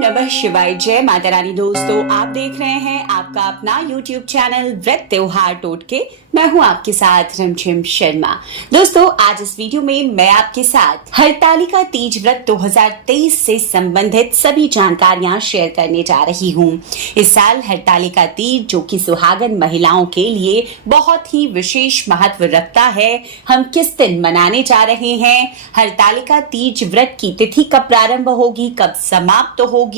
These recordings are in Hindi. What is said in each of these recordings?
नमः शिवाय। जय माता रानी। दोस्तों, आप देख रहे हैं आपका अपना YouTube चैनल व्रत त्योहार टोटके। मैं हूं आपके साथ रमझिम शर्मा। दोस्तों, आज इस वीडियो में मैं आपके साथ हरतालिका तीज व्रत 2023 से संबंधित सभी जानकारियां शेयर करने जा रही हूं। इस साल हरतालिका तीज, जो कि सुहागन महिलाओं के लिए बहुत ही विशेष महत्व रखता है, हम किस दिन मनाने जा रहे हैं, हरतालिका तीज व्रत की तिथि कब प्रारंभ होगी, कब समाप्त होगी,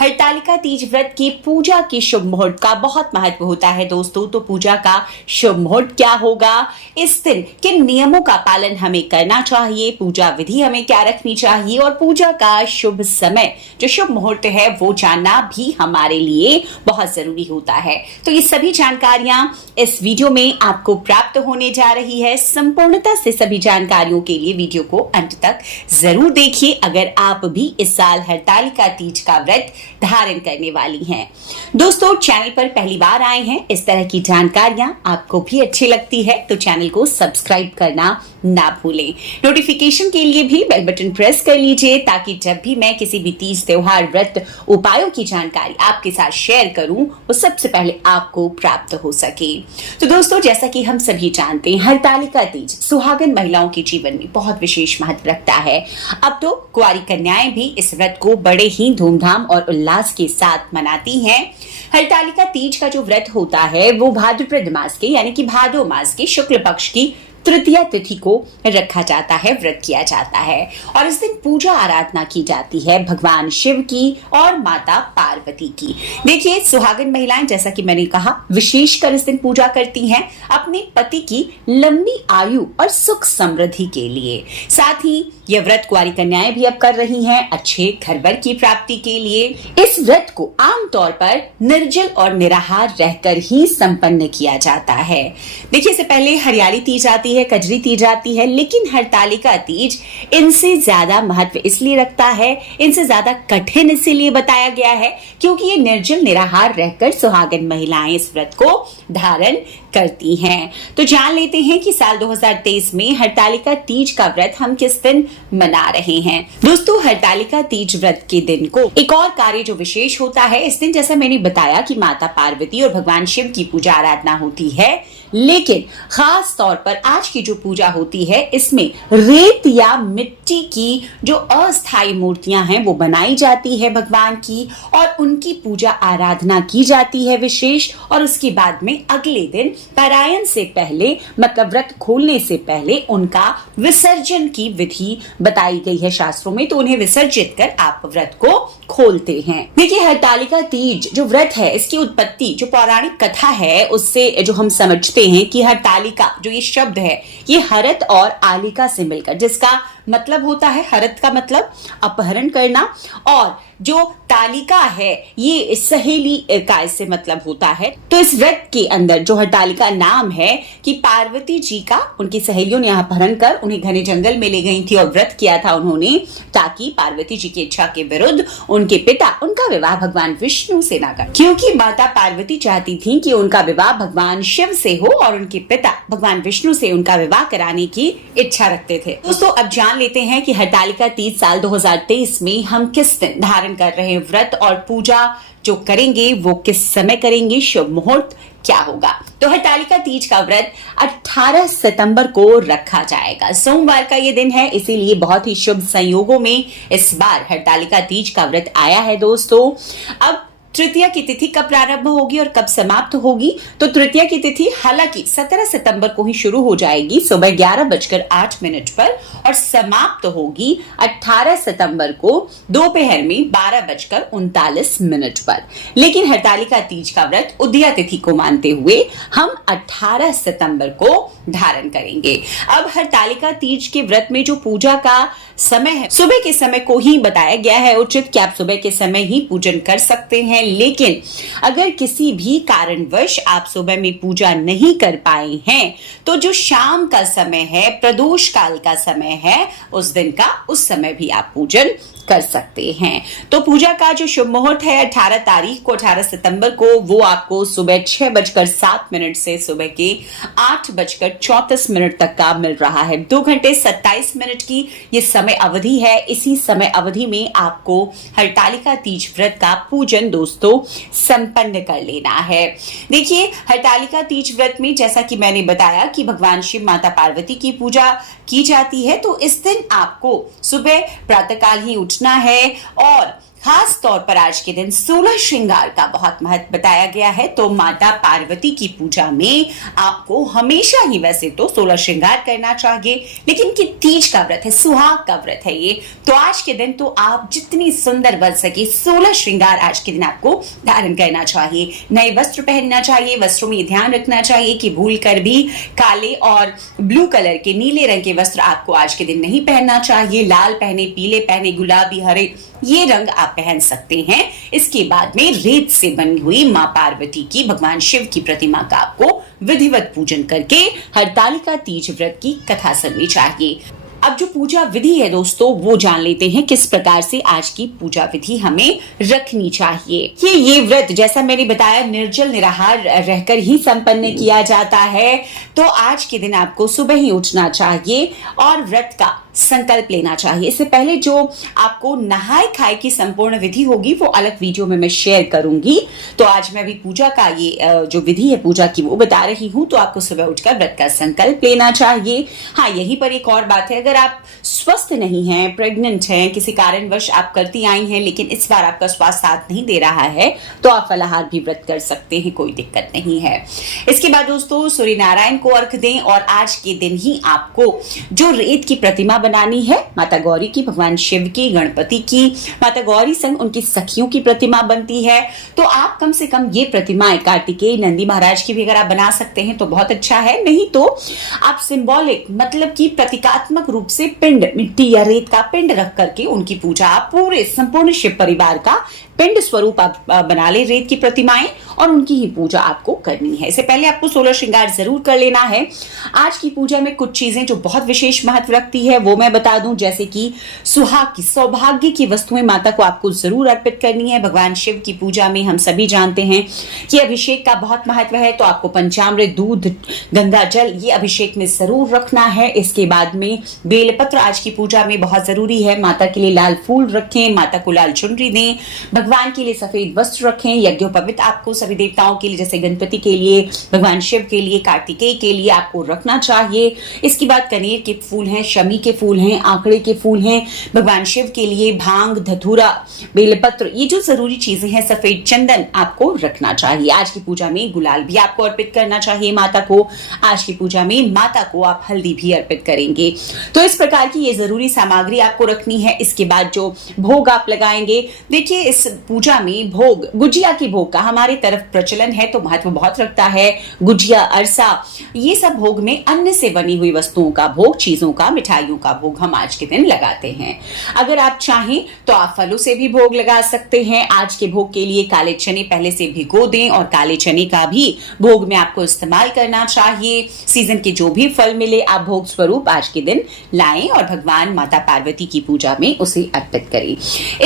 हरतालिका तीज व्रत की पूजा की शुभ मुहूर्त का बहुत महत्व होता है। दोस्तों, तो पूजा का शुभ मुहूर्त क्या होगा, इस दिन किन नियमों का पालन हमें करना चाहिए, पूजा विधि हमें क्या रखनी चाहिए और पूजा का शुभ समय, जो शुभ मुहूर्त है, वो जानना भी हमारे लिए बहुत जरूरी होता है। तो ये सभी जानकारियां इस वीडियो में आपको प्राप्त होने जा रही है। संपूर्णता से सभी जानकारियों के लिए वीडियो को अंत तक जरूर देखिए, अगर आप भी इस साल हरतालिका तीज का व्रत धारण करने वाली हैं। दोस्तों, चैनल पर पहली बार आए हैं, इस तरह की जानकारियां आपको भी अच्छी लगती है तो चैनल को सब्सक्राइब करना ना भूलें। नोटिफिकेशन के लिए भी बेल बटन प्रेस कर लीजिए, ताकि जब भी मैं किसी भी तीज त्योहार व्रत उपायों की जानकारी आपके साथ शेयर करूं, वो सबसे पहले आपको प्राप्त हो सके। तो दोस्तों, जैसा कि हम सभी जानते हैं, हरतालिका तीज सुहागन महिलाओं के जीवन में बहुत विशेष महत्व रखता है। अब तो कुंवारी कन्याएं भी इस व्रत को बड़े ही धूमधाम और उल्लास के साथ मनाती हैं। हरतालिका तीज का जो व्रत होता है, वो भाद्रपद मास के यानी कि भादो मास के शुक्ल पक्ष की तृतीया तिथि को रखा जाता है, व्रत किया जाता है और इस दिन पूजा आराधना की जाती है भगवान शिव की और माता पार्वती की। देखिए, सुहागन महिलाएं, जैसा कि मैंने कहा, विशेषकर इस दिन पूजा करती हैं अपने पति की लंबी आयु और सुख समृद्धि के लिए। साथ ही यह व्रत कुंवारी कन्याएं भी अब कर रही हैं अच्छे घर-वर की प्राप्ति के लिए। इस व्रत को आमतौर पर निर्जल और निराहार रहकर ही संपन्न किया जाता है। देखिए, इससे पहले हरियाली तीज आती है, कजरी तीज आती है, लेकिन हरतालिका तीज इनसे ज्यादा महत्व इसलिए रखता है, इनसे ज्यादा कठिन इसीलिए बताया गया है क्योंकि ये निर्जल निराहार रहकर सुहागन महिलाएं इस व्रत को धारण करती हैं। तो जान लेते हैं कि साल 2023 में हरतालिका तीज का व्रत हम किस दिन मना रहे हैं। दोस्तों, हरतालिका तीज व्रत के दिन को एक और कार्य जो विशेष होता है, इस दिन जैसा मैंने बताया कि माता पार्वती और भगवान शिव की पूजा आराधना होती है, लेकिन खास तौर पर आज की जो पूजा होती है, इसमें रेत या मिट्टी की जो अस्थायी मूर्तियां हैं वो बनाई जाती है भगवान की और उनकी पूजा आराधना की जाती है विशेष। और उसके बाद में अगले दिन पारायण से पहले, मतलब व्रत खोलने से पहले, उनका विसर्जन की विधि बताई गई है शास्त्रों में, तो उन्हें विसर्जित कर आप व्रत को खोलते हैं। देखिए, हरतालिका तीज जो व्रत है, इसकी उत्पत्ति जो पौराणिक कथा है उससे जो हम समझते हैं कि हरतालिका जो ये शब्द है, ये हरत और आलिका से मिलकर, जिसका मतलब होता है, हरत का मतलब अपहरण करना और जो तालिका है ये सहेली का इससे मतलब होता है। तो इस व्रत के अंदर जो हरतालिका नाम है कि पार्वती जी का उनकी सहेलियों ने अपहरण कर उन्हें घने जंगल में ले गई थी और व्रत किया था उन्होंने, ताकि पार्वती जी की इच्छा के विरुद्ध उनके पिता उनका विवाह भगवान विष्णु से ना कर, क्योंकि माता पार्वती चाहती थी कि उनका विवाह भगवान शिव से हो और उनके पिता भगवान विष्णु से उनका विवाह कराने की इच्छा रखते थे। दोस्तों, अब जान लेते हैं कि हरतालिका तीज साल 2023 में हम किस दिन धारण कर रहे हैं व्रत और पूजा जो करेंगे वो किस समय करेंगे, शुभ मुहूर्त क्या होगा। तो हरतालिका तीज का व्रत 18 सितंबर को रखा जाएगा। सोमवार का ये दिन है, इसीलिए बहुत ही शुभ संयोगों में इस बार हरतालिका तीज का व्रत आया है। दोस्तों, अब तृतीया की तिथि कब प्रारंभ होगी और कब समाप्त होगी, तो तृतीया की तिथि हालांकि 17 सितंबर को ही शुरू हो जाएगी सुबह 11:08 पर और समाप्त होगी 18 सितंबर को दोपहर में 12:39 पर। लेकिन हरतालिका तीज का व्रत उदया तिथि को मानते हुए हम 18 सितंबर को धारण करेंगे। अब हरतालिका तीज के व्रत में जो पूजा का समय है, सुबह के समय को ही बताया गया है उचित कि आप सुबह के समय ही पूजन कर सकते हैं, लेकिन अगर किसी भी कारणवश आप सुबह में पूजा नहीं कर पाए हैं, तो जो शाम का समय है, प्रदोष काल का समय है, उस दिन का उस समय भी आप पूजन कर सकते हैं। तो पूजा का जो शुभ मुहूर्त है 18 तारीख को 18 सितंबर को वो आपको सुबह 6:07 से सुबह के 8:34 तक का मिल रहा है। 2 घंटे 27 मिनट की ये समय अवधि है। इसी समय अवधि में आपको हरतालिका तीज व्रत का पूजन दोस्तों संपन्न कर लेना है। देखिए हरतालिका तीज व्रत में जैसा कि मैंने बताया कि भगवान शिव माता पार्वती की पूजा की जाती है, तो इस दिन आपको सुबह प्रातःकाल ही उठना है और खास तौर पर आज के दिन 16 श्रृंगार का बहुत महत्व बताया गया है। तो माता पार्वती की पूजा में आपको हमेशा ही वैसे तो 16 श्रृंगार करना चाहिए, लेकिन कि तीज का व्रत है, सुहाग का व्रत है ये, तो आज के दिन तो आप जितनी सुंदर बन सके 16 श्रृंगार आज के दिन आपको धारण करना चाहिए। नए वस्त्र पहनना चाहिए। वस्त्रों में ध्यान रखना चाहिए कि भूल कर भी काले और ब्लू कलर के, नीले रंग के वस्त्र आपको आज के दिन नहीं पहनना चाहिए। लाल पहने, पीले पहने, गुलाबी, हरे ये रंग आप पहन सकते हैं। इसके बाद में रेत से बनी हुई मां पार्वती की, भगवान शिव की प्रतिमा का आपको विधिवत पूजन करके हरतालिका तीज व्रत की कथा सुननी चाहिए। अब जो पूजा विधि है दोस्तों वो जान लेते हैं किस प्रकार से आज की पूजा विधि हमें रखनी चाहिए। ये व्रत जैसा मैंने बताया निर्जल निराहार रहकर ही संपन्न किया जाता है। तो आज के दिन आपको सुबह ही उठना चाहिए और व्रत का संकल्प लेना चाहिए। इससे पहले जो आपको नहाए खाए की संपूर्ण विधि होगी वो अलग वीडियो में मैं शेयर करूंगी। तो आज मैं अभी पूजा का ये जो विधि है पूजा की वो बता रही हूं। तो आपको सुबह उठकर व्रत का संकल्प लेना चाहिए। हाँ, यहीं पर एक और बात है, अगर आप स्वस्थ नहीं हैं, प्रेग्नेंट हैं, किसी कारणवश आप करती आई हैं लेकिन इस बार आपका स्वास्थ्य साथ नहीं दे रहा है, तो आप फलाहार भी व्रत कर सकते हैं, कोई दिक्कत नहीं है। इसके बाद दोस्तों सूर्य नारायण को अर्घ दें और आज के दिन ही आपको जो रेत की प्रतिमा बनानी है, माता गौरी की, भगवान शिव की, गणपति की, माता गौरी संग उनकी सखियों की प्रतिमा बनती है। तो आप कम से कम ये प्रतिमाएं कार्तिकेय, नंदी महाराज की भी अगर आप बना सकते हैं तो बहुत अच्छा है। नहीं तो आप सिंबॉलिक मतलब कि प्रतीकात्मक रूप से पिंड, मिट्टी या रेत का पिंड रख करके उनकी पूजा आप पूरे संपूर्ण शिव परिवार का पिंड स्वरूप आप बना ले रेत की प्रतिमाएं और उनकी ही पूजा आपको करनी है। इससे पहले आपको 16 श्रृंगार जरूर कर लेना है। आज की पूजा में कुछ चीजें जो बहुत विशेष महत्व रखती है वो मैं बता दूं, जैसे कि सुहाग की, सौभाग्य की वस्तुएं माता को आपको जरूर अर्पित करनी है। भगवान शिव की पूजा में हम सभी जानते हैं कि अभिषेक का बहुत महत्व है, तो आपको पंचामृत, दूध, गंगा जल ये अभिषेक में जरूर रखना है। इसके बाद में बेलपत्र आज की पूजा में बहुत जरूरी है। माता के लिए लाल फूल रखें, माता को लाल चुनरी दें, भगवान के लिए सफेद वस्त्र रखें। यज्ञोपवीत आपको सभी देवताओं के लिए, जैसे गणपति के लिए, भगवान शिव के लिए, कार्तिकेय के लिए आपको रखना चाहिए। इसके बाद कनेर के फूल हैं, शमी के फूल हैं, आंकड़े के फूल हैं। भगवान शिव के लिए भांग, धतूरा, बेलपत्र ये जो जरूरी चीजें हैं, सफेद चंदन आपको रखना चाहिए। आज की पूजा में गुलाल भी आपको अर्पित करना चाहिए माता को। आज की पूजा में माता को आप हल्दी भी अर्पित करेंगे। तो इस प्रकार की ये जरूरी सामग्री आपको रखनी है। इसके बाद जो भोग आप लगाएंगे, देखिए इस पूजा में भोग, गुजिया की भोग का हमारे तरफ प्रचलन है तो महत्व बहुत रखता है। गुजिया, अरसा ये सब भोग में अन्न से बनी हुई वस्तुओं का भोग, चीजों का, मिठाइयों का भोग हम आज के दिन लगाते हैं। अगर आप चाहें तो आप फलों से भी भोग लगा सकते हैं। आज के भोग के लिए काले चने पहले से भिगो दें और काले चने का भी भोग में आपको इस्तेमाल करना चाहिए। सीजन के जो भी फल मिले आप भोग स्वरूप आज के दिन लाएं और भगवान माता पार्वती की पूजा में उसे अर्पित करें।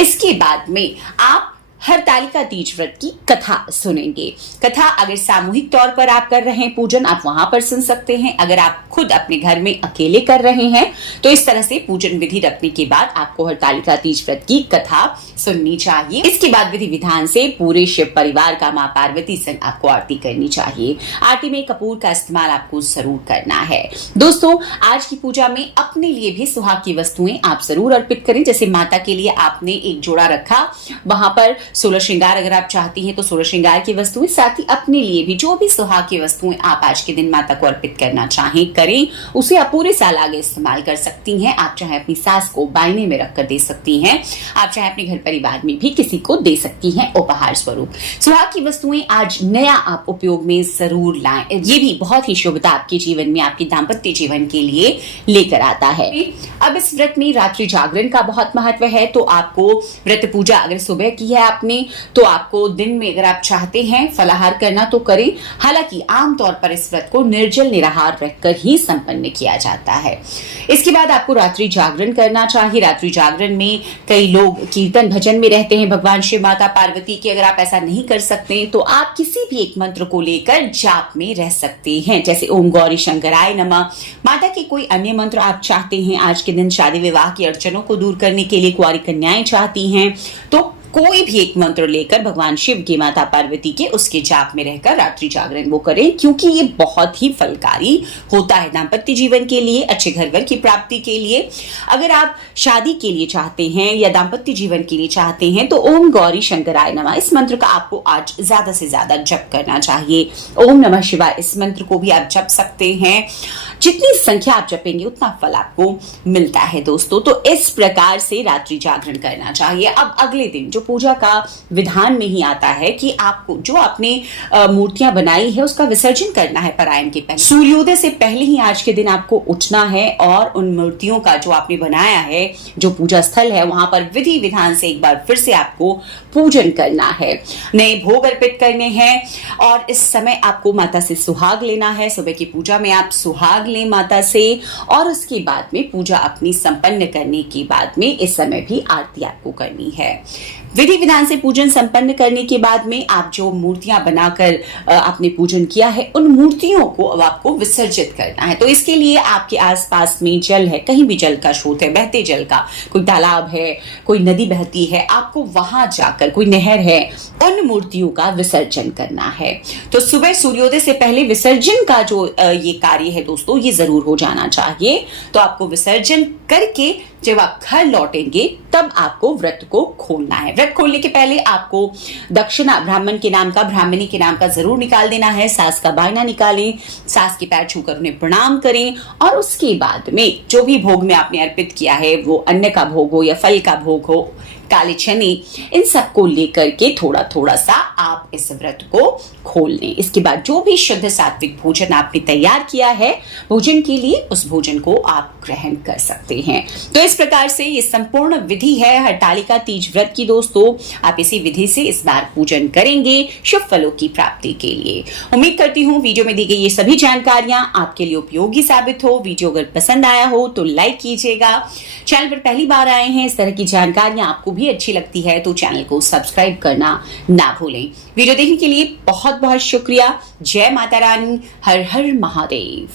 इसके बाद में आप हरतालिका तीज व्रत की कथा सुनेंगे। कथा अगर सामूहिक तौर पर आप कर रहे हैं पूजन, आप वहां पर सुन सकते हैं। अगर आप खुद अपने घर में अकेले कर रहे हैं तो इस तरह से पूजन विधि रखने के बाद आपको हरतालिका तीज व्रत की कथा सुननी चाहिए। इसके बाद विधि विधान से पूरे शिव परिवार का मां पार्वती संग आपको आरती करनी चाहिए। आरती में कपूर का इस्तेमाल आपको जरूर करना है। दोस्तों आज की पूजा में अपने लिए भी सुहाग की वस्तुएं आप जरूर अर्पित करें। जैसे माता के लिए आपने एक जोड़ा रखा, वहां पर 16 श्रृंगार अगर आप चाहती हैं तो 16 श्रृंगार की वस्तुएं, साथ ही अपने लिए भी जो भी सुहाग की वस्तुएं आप आज के दिन माता को अर्पित करना चाहें करें। उसे आप पूरे साल आगे इस्तेमाल कर सकती हैं। आप चाहे अपनी सास को बायने में रखकर दे सकती हैं, आप चाहे अपने घर परिवार में भी किसी को दे सकती हैं उपहार स्वरूप। सुहाग की वस्तुएं आज नया आप उपयोग में जरूर लाएं। ये भी बहुत ही शुभता आपके जीवन में, आपके दाम्पत्य जीवन के लिए लेकर आता है। अब इस व्रत में रात्रि जागरण का बहुत महत्व है। तो आपको व्रत पूजा अगर सुबह की है आप आपने, तो आपको दिन में अगर आप चाहते हैं फलाहार करना तो करें। हालांकि आमतौर पर इस व्रत को निर्जल निराहार रखकर ही संपन्न किया जाता है। इसके बाद आपको रात्रि जागरण करना चाहिए। रात्रि जागरण में कई लोग कीर्तन भजन में रहते हैं भगवान शिव माता पार्वती के। अगर आप ऐसा नहीं कर सकते तो आप किसी भी एक मंत्र को लेकर जाप में रह सकते हैं, जैसे ओम गौरी शंकराय नमः। माता के कोई अन्य मंत्र आप चाहते हैं, आज के दिन शादी विवाह की अड़चनों को दूर करने के लिए कुंवारी कन्याएं चाहती हैं, तो कोई भी एक मंत्र लेकर भगवान शिव की माता पार्वती के उसके जाप में रहकर रात्रि जागरण वो करें, क्योंकि ये बहुत ही फलकारी होता है दाम्पत्य जीवन के लिए, अच्छे घर वर की प्राप्ति के लिए। अगर आप शादी के लिए चाहते हैं या दाम्पत्य जीवन के लिए चाहते हैं तो ओम गौरी शंकराय नमः इस मंत्र का आपको आज ज्यादा से ज्यादा जप करना चाहिए। ओम नमः शिवाय इस मंत्र को भी आप जप सकते हैं। जितनी संख्या आप जपेंगे उतना फल आपको मिलता है दोस्तों। तो इस प्रकार से रात्रि जागरण करना चाहिए। अब अगले दिन जो पूजा का विधान में ही आता है कि आपको जो आपने मूर्तियां बनाई है उसका विसर्जन करना है परायण के पहले। सूर्योदय से पहले ही आज के दिन आपको उठना है और उन मूर्तियों का जो आपने बनाया है, जो पूजा स्थल है, वहां पर विधि विधान से एक बार फिर से आपको पूजन करना है, नए भोग अर्पित करने हैं। और इस समय आपको माता से सुहाग लेना है। सुबह की पूजा में आप सुहाग लें माता से, और उसके बाद में पूजा अपनी संपन्न करने के बाद में इस समय भी आरती आपको करनी है। विधि विधान से पूजन संपन्न करने के बाद में आप जो मूर्तियां बनाकर आपने पूजन किया है, उन मूर्तियों को अब आपको विसर्जित करना है। तो इसके लिए आपके आसपास में जल है, कहीं भी जल का स्रोत है, बहते जल का, कोई तालाब है, कोई नदी बहती है, आपको वहां जाकर, कोई नहर है, उन मूर्तियों का विसर्जन करना है। तो सुबह सूर्योदय से पहले विसर्जन का जो ये कार्य है दोस्तों, ये जरूर हो जाना चाहिए। तो आपको विसर्जन करके जब आप घर लौटेंगे तब आपको व्रत को खोलना है। व्रत खोलने के पहले आपको दक्षिणा ब्राह्मण के नाम का, ब्राह्मणी के नाम का जरूर निकाल देना है। सास का बायना निकालें, सास के पैर छूकर उन्हें प्रणाम करें, और उसके बाद में जो भी भोग में आपने अर्पित किया है, वो अन्न का भोग हो या फल का भोग हो, काले चने, इन सबको लेकर के थोड़ा थोड़ा सा आप इस व्रत को खोल लें। इसके बाद जो भी शुद्ध सात्विक भोजन आपने तैयार किया है भोजन के लिए, उस भोजन को आप ग्रहण कर सकते हैं। तो इस प्रकार से ये संपूर्ण विधि है हरतालिका तीज व्रत की दोस्तों। आप इसी विधि से इस बार पूजन करेंगे शुभ फलों की प्राप्ति के लिए। उम्मीद करती हूँ वीडियो में दी गई ये सभी जानकारियां आपके लिए उपयोगी साबित हो। वीडियो अगर पसंद आया हो तो लाइक कीजिएगा। चैनल पर पहली बार आए हैं, इस तरह की जानकारियां आपको भी अच्छी लगती है तो चैनल को सब्सक्राइब करना ना भूलें। वीडियो देखने के लिए बहुत बहुत शुक्रिया। जय माता रानी, हर हर महादेव।